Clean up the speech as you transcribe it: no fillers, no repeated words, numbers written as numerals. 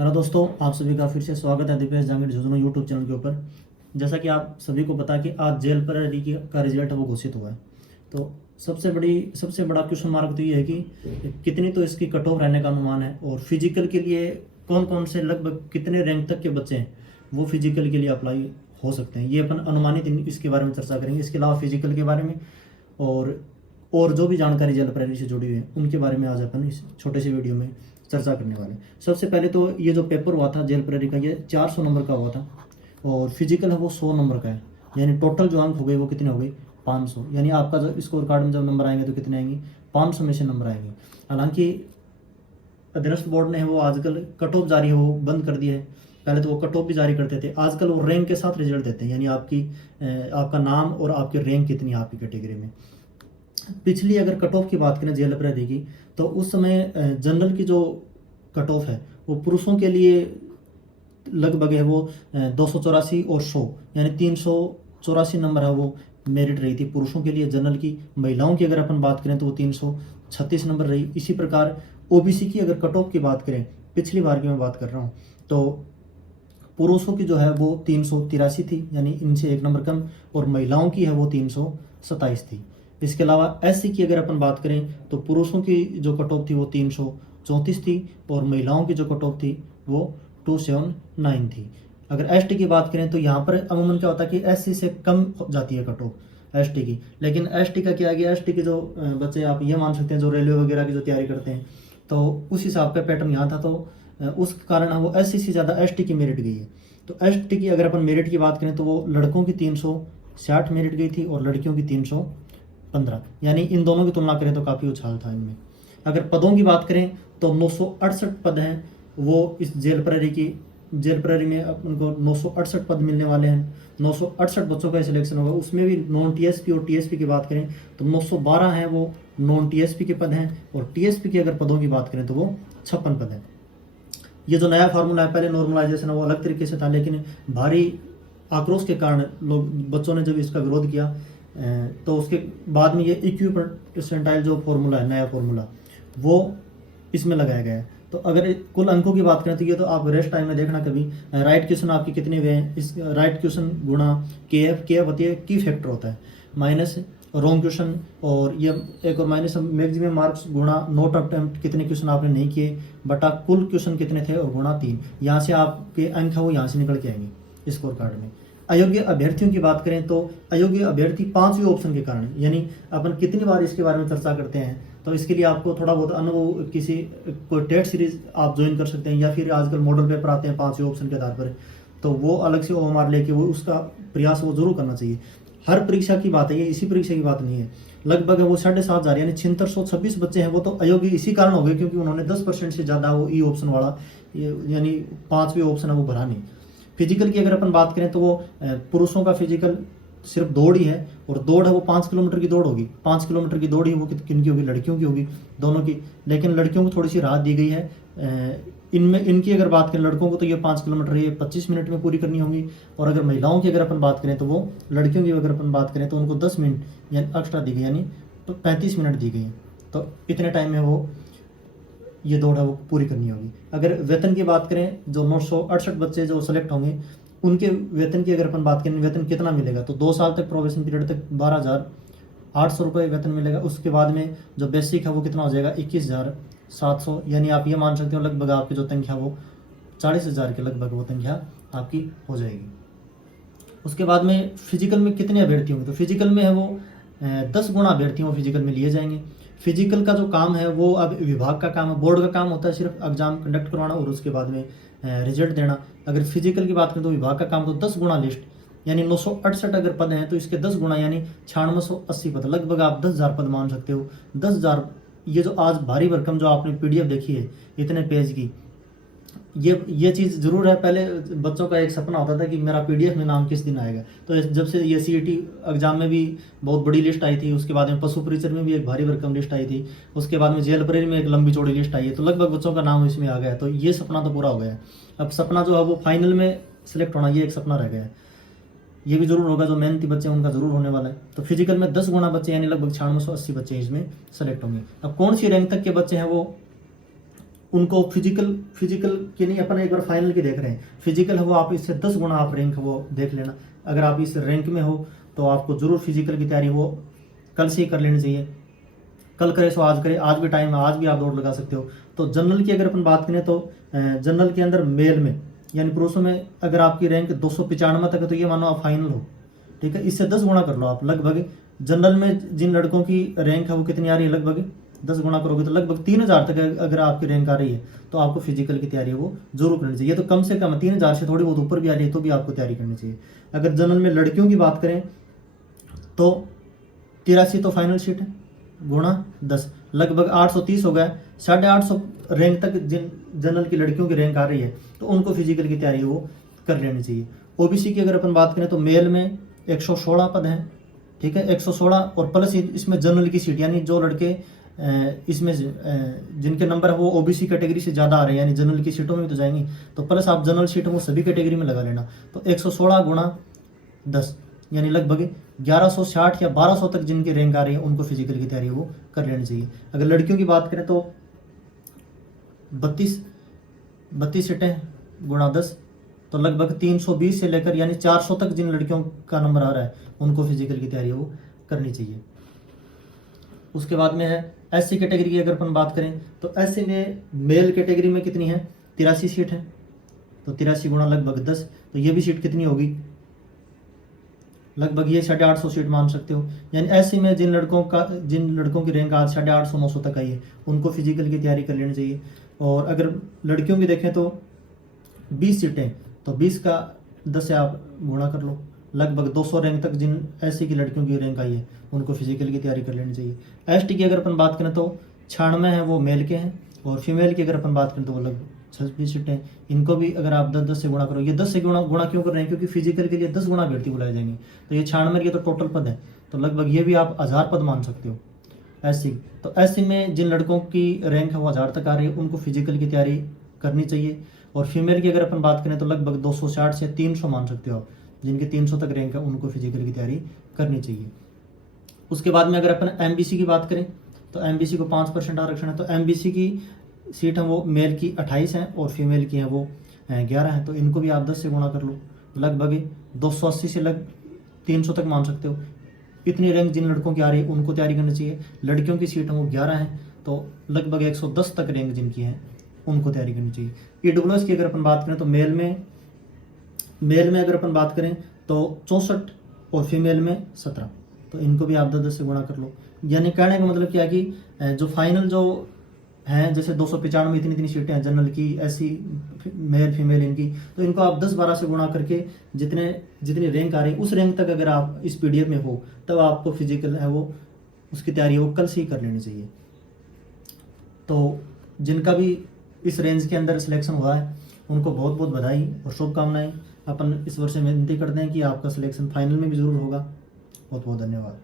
Hello दोस्तों, आप सभी का फिर से स्वागत है दिपेश जहांगीर झुंझुनू यूट्यूब चैनल के ऊपर। जैसा कि आप सभी को पता है कि आज जेल प्रहरी का रिजल्ट है वो घोषित हुआ है। तो सबसे बड़ा क्वेश्चन मार्क तो ये है कि कितनी तो इसकी कट ऑफ रहने का अनुमान है, और फिजिकल के लिए कौन कौन से लगभग कितने रैंक तक के बच्चे हैं वो फिजिकल के लिए अप्लाई हो सकते हैं। ये अपन अनुमानित इसके बारे में चर्चा करेंगे। इसके अलावा फिजिकल के बारे में और जो भी जानकारी जेल प्रहरी से जुड़ी हुई है उनके बारे में आज अपन इस छोटे से वीडियो में चर्चा करने वाले हैं। सबसे पहले तो ये जो पेपर हुआ था जेल प्रहरी का, ये 400 नंबर का हुआ था, और फिजिकल है वो 100 नंबर का है। यानी टोटल जो अंक हो गए वो कितने हो गए, 500। यानी आपका जब स्कोर कार्ड में जब नंबर आएंगे तो कितने आएंगे, 500 में से नंबर आएंगे। हालांकि अधीनस्थ बोर्ड ने वो आजकल कट ऑफ जारी हो बंद कर दिया है। पहले तो वो कट ऑफ भी जारी करते थे, आजकल वो रैंक के साथ रिजल्ट देते हैं। यानी आपका नाम और आपकी रैंक कितनी है आपकी कैटेगरी में। पिछली अगर कट ऑफ की बात करें जेल प्रहरी की, तो उस समय जनरल की जो कट ऑफ है वो पुरुषों के लिए लगभग है वो 284 और 100, यानी 384 नंबर है वो मेरिट रही थी पुरुषों के लिए जनरल की। महिलाओं की अगर अपन बात करें तो वो 336 नंबर रही। इसी प्रकार ओबीसी की अगर कट ऑफ की बात करें, पिछली बार की मैं बात कर रहा हूँ, तो पुरुषों की जो है वो 383 थी, यानी इनसे एक नंबर कम, और महिलाओं की है वो 327 थी। इसके अलावा एससी की अगर अपन बात करें तो पुरुषों की जो कट ऑफ थी वो 334 थी, और महिलाओं की जो कट ऑफ थी वो 279 थी। अगर एसटी की बात करें तो यहाँ पर अमूमन क्या होता है कि एससी से कम हो जाती है कट ऑफ एसटी की। लेकिन एसटी का क्या गया, एसटी के जो बच्चे आप ये मान सकते हैं जो रेलवे वगैरह की जो तैयारी करते हैं, तो उस हिसाब का पैटर्न यहाँ था, तो उस कारण वो एससी से ज़्यादा एसटी की मेरिट गई है। तो एसटी की अगर अपन मेरिट की बात करें तो वो लड़कों की 360 मेरिट गई थी और लड़कियों की 315, यानी इन दोनों की तुलना करें तो काफ़ी उछाल था इनमें। अगर पदों की बात करें तो 968 पद हैं वो इस जेल प्रहरी में उनको 968 पद मिलने वाले हैं। 968 बच्चों का सिलेक्शन होगा, उसमें भी नॉन टीएसपी और टीएसपी की बात करें तो 912 हैं वो नॉन टीएसपी के पद हैं, और टीएसपी की अगर पदों की बात करें तो वो 56 पद हैं। ये जो नया फार्मूला है, पहले नॉर्मलाइजेशन है वो अलग तरीके से था, लेकिन भारी आक्रोश के कारण बच्चों ने जब इसका विरोध किया तो उसके बाद में ये इक्विपर्सेंटाइल जो फार्मूला है, नया फार्मूला, वो इसमें लगाया गया है। तो अगर कुल अंकों की बात करें तो ये तो आप रेस्ट टाइम में देखना कभी राइट क्वेश्चन आपके कितने हुए हैं, इस राइट क्वेश्चन गुणा के एफ होती है, की फैक्टर होता है, माइनस रॉन्ग क्वेश्चन, और ये एक और माइनस मैक्सिमम मार्क्स गुणा नोट अटेम्प्ट कितने क्वेश्चन आपने नहीं किए बटा कुल क्वेश्चन कितने थे, और गुणा 3। यहाँ से आपके अंक है वो यहाँ से निकल के आएंगे स्कोर कार्ड में। अयोग्य अभ्यर्थियों की बात करें तो अयोग्य अभ्यर्थी 5वें ऑप्शन के कारण, यानी अपन कितनी बार इसके बारे में चर्चा करते हैं, तो इसके लिए आपको थोड़ा बहुत अनुभव किसी कोई टेट सीरीज आप ज्वाइन कर सकते हैं, या फिर आजकल मॉडल पेपर आते हैं 5वें ऑप्शन के आधार पर, तो वो अलग से ओएमआर लेके वो उसका प्रयास वो जरूर करना चाहिए। हर परीक्षा की बात है ये, इसी परीक्षा की बात नहीं है। लगभग वो 7.5 हजार यानी 7626 बच्चे हैं वो तो अयोग्य इसी कारण हो गए क्योंकि उन्होंने 10% से ज़्यादा वो ई ऑप्शन वाला यानी 5वें ऑप्शन है वो भरा नहीं। फिजिकल की अगर अपन बात करें तो वो पुरुषों का फिजिकल सिर्फ दौड़ ही है, और दौड़ है वो 5 किलोमीटर की दौड़ होगी। 5 किलोमीटर की दौड़ ही वो किन की होगी, लड़कियों की होगी, दोनों की। लेकिन लड़कियों को थोड़ी सी राहत दी गई है। इनमें इनकी अगर बात करें लड़कों को तो ये 5 किलोमीटर ये 25 मिनट में पूरी करनी होगी, और अगर महिलाओं की अगर अपन बात करें तो वो लड़कियों की अगर अपन बात करें तो उनको 10 मिनट यानी एक्स्ट्रा दी गई, यानी तो 35 मिनट दी गई है। तो इतने टाइम में वो ये दौड़ है वो पूरी करनी होगी। अगर वेतन की बात करें, जो 968 बच्चे जो सेलेक्ट होंगे उनके वेतन की अगर अपन बात करें, वेतन कितना मिलेगा, तो 2 साल तक प्रोबेशन पीरियड तक 12,800 रुपये वेतन मिलेगा। उसके बाद में जो बेसिक है वो कितना हो जाएगा, 21,700, यानी आप ये मान सकते हो लगभग आपकी जो तनख्वाह वो 40,000 के लगभग वो तनख्वाह आपकी हो जाएगी। उसके बाद में फिजिकल में कितने अभ्यर्थी होंगे, तो फिजिकल में है वो 10 गुना अभ्यर्थी वो फिजिकल में लिए जाएंगे। फिजिकल का जो काम है वो अब विभाग का काम है, बोर्ड का काम होता है सिर्फ एग्जाम कंडक्ट करवाना और उसके बाद में रिजल्ट देना। अगर फिजिकल की बात करें तो विभाग का काम तो 10 गुना लिस्ट, यानी 968 अगर पद हैं तो इसके 10 गुना यानी 9680 पद, लगभग आप 10,000 पद मान सकते हो। 10,000, ये जो आज भारी भरकम जो आपने पीडीएफ देखी है इतने पेज की, ये चीज़ ज़रूर है। पहले बच्चों का एक सपना होता था कि मेरा पीडीएफ में नाम किस दिन आएगा, तो जब से ये सीईटी एग्जाम में भी बहुत बड़ी लिस्ट आई थी, उसके बाद में पशु परिचर में भी एक भारी भरकम लिस्ट आई थी, उसके बाद में जेल प्रहरी में एक लंबी चौड़ी लिस्ट आई है, तो लगभग बच्चों का नाम इसमें आ गया है। तो ये सपना तो पूरा हो गया है। अब सपना जो है वो फाइनल में सिलेक्ट होना, ये एक सपना रह गया है। ये भी जरूर होगा, जो मेहनती बच्चे हैं उनका जरूर होने वाला है। तो फिजिकल में 10 गुना बच्चे यानी लगभग 9680 बच्चे इसमें सेलेक्ट होंगे। अब कौन सी रैंक तक के बच्चे हैं वो उनको फिजिकल की नहीं, अपन एक बार फाइनल की देख रहे हैं। फिजिकल है वो आप इससे 10 गुना आप रैंक वो देख लेना। अगर आप इस रैंक में हो तो आपको जरूर फिजिकल की तैयारी वो कल से ही कर लेनी चाहिए। कल करे सो आज करे, आज भी टाइम है, आज भी आप दौड़ लगा सकते हो। तो जनरल की अगर अपन बात करें तो जनरल के अंदर मेल में यानी पुरुषों में अगर आपकी रैंक 295 तक है तो ये मानो आप फाइनल हो, ठीक है। इससे 10 गुना कर लो आप। लगभग जनरल में जिन लड़कों की रैंक है वो कितनी आ रही है, लगभग 10 गुना करोगे तो लगभग 3000 तक अगर आपकी रैंक आ रही है तो आपको फिजिकल की तैयारी वो जरूर करनी चाहिए। तो कम से कम 3000 से थोड़ी बहुत ऊपर भी आ रही है तो भी आपको तैयारी करनी चाहिए। अगर जनरल में लड़कियों की बात करें तो 83 तो फाइनल शीट है, गुणा 10 लगभग 830 हो गया। 850 रैंक तक जिन जनरल की लड़कियों की रैंक आ रही है तो उनको फिजिकल की तैयारी वो कर लेनी चाहिए। ओबीसी की अगर अपन बात करें तो मेल में 116 पद हैं, ठीक है, 116 और प्लस इसमें जनरल की सीट यानी जो लड़के इसमें जिनके नंबर है वो ओबीसी कैटेगरी से ज़्यादा आ रहे हैं यानी जनरल की सीटों में तो जाएंगी, तो प्लस आप जनरल सीट वो सभी कैटेगरी में लगा लेना। तो 116 गुणा 10 यानी लगभग 1160 या 1200 तक जिनकी रैंक आ रही है उनको फिजिकल की तैयारी वो कर लेनी चाहिए। अगर लड़कियों की बात करें तो 32 सीटें गुणा 10 तो लगभग 320 से लेकर यानी 400 तक जिन लड़कियों का नंबर आ रहा है उनको फिजिकल की तैयारी वो करनी चाहिए। उसके बाद में है एससी कैटेगरी की अगर अपन बात करें तो एससी में मेल कैटेगरी में कितनी है, 83 सीट है। तो 83 गुणा लगभग 10 तो ये भी सीट कितनी होगी, लगभग ये 850 सीट मान सकते हो। यानी एससी में जिन लड़कों की रैंक आज 850-900 तक आई है उनको फिजिकल की तैयारी कर लेनी चाहिए। और अगर लड़कियों की देखें तो 20 सीटें तो 20 का 10 से आप गुणा कर लो, लगभग 200 रैंक तक जिन एससी की लड़कियों की रैंक आई है उनको फिजिकल की तैयारी कर लेनी चाहिए। एसटी की अगर अपन बात करें तो 96 है वो मेल के हैं और फीमेल की अगर अपन बात करें तो वो लगभग 26 सीटें। इनको भी अगर आप 10-10 से गुणा करो, ये 10 से गुणा क्यों कर रहे हैं, क्योंकि फिजिकल के लिए 10 गुणा अभ्यर्थी बुलाए जाएंगे। तो ये 96 के तो टोटल पद है तो लगभग ये भी आप 1000 पद मान सकते हो एससी। तो एससी में जिन लड़कों की रैंक है वो 1000 तक आ रही है उनको फिजिकल की तैयारी करनी चाहिए। और फीमेल की अगर अपन बात करें तो लगभग 260 से 300 मान सकते हो आप, जिनकी 300 तक रैंक है उनको फिजिकल की तैयारी करनी चाहिए। उसके बाद में अगर अपन एमबीसी की बात करें तो एमबीसी को 5% आरक्षण है। तो एमबीसी की सीट है वो मेल की 28 हैं और फीमेल की हैं वो 11 हैं। तो इनको भी आप 10 से गुणा कर लो, लगभग 280 से 300 तक मान सकते हो। इतनी रैंक जिन लड़कों की आ रही है उनको तैयारी करनी चाहिए। लड़कियों की सीट है वो 11 हैं तो लगभग 110 तक रैंक जिनकी है उनको तैयारी करनी चाहिए। ईडब्ल्यूएस की अगर अपन बात करें तो मेल में अगर अपन बात करें तो 64 और फीमेल में 17, तो इनको भी आप 10 से गुणा कर लो। यानी कहने का मतलब क्या है कि जो फाइनल जो हैं जैसे 295 इतनी सीटें हैं जनरल की, एससी मेल फीमेल इनकी, तो इनको आप 10-12 से गुणा करके जितनी रैंक आ रही है उस रैंक तक अगर आप इस पीडीएफ में हो तब आपको फिजिकल है वो उसकी तैयारी वो कल से ही कर लेनी चाहिए। तो जिनका भी इस रेंज के अंदर सिलेक्शन हुआ है उनको बहुत बहुत बधाई और शुभकामनाएं। अपन इस वर्ष में विनती करते हैं कि आपका सिलेक्शन फाइनल में भी जरूर होगा। बहुत बहुत धन्यवाद।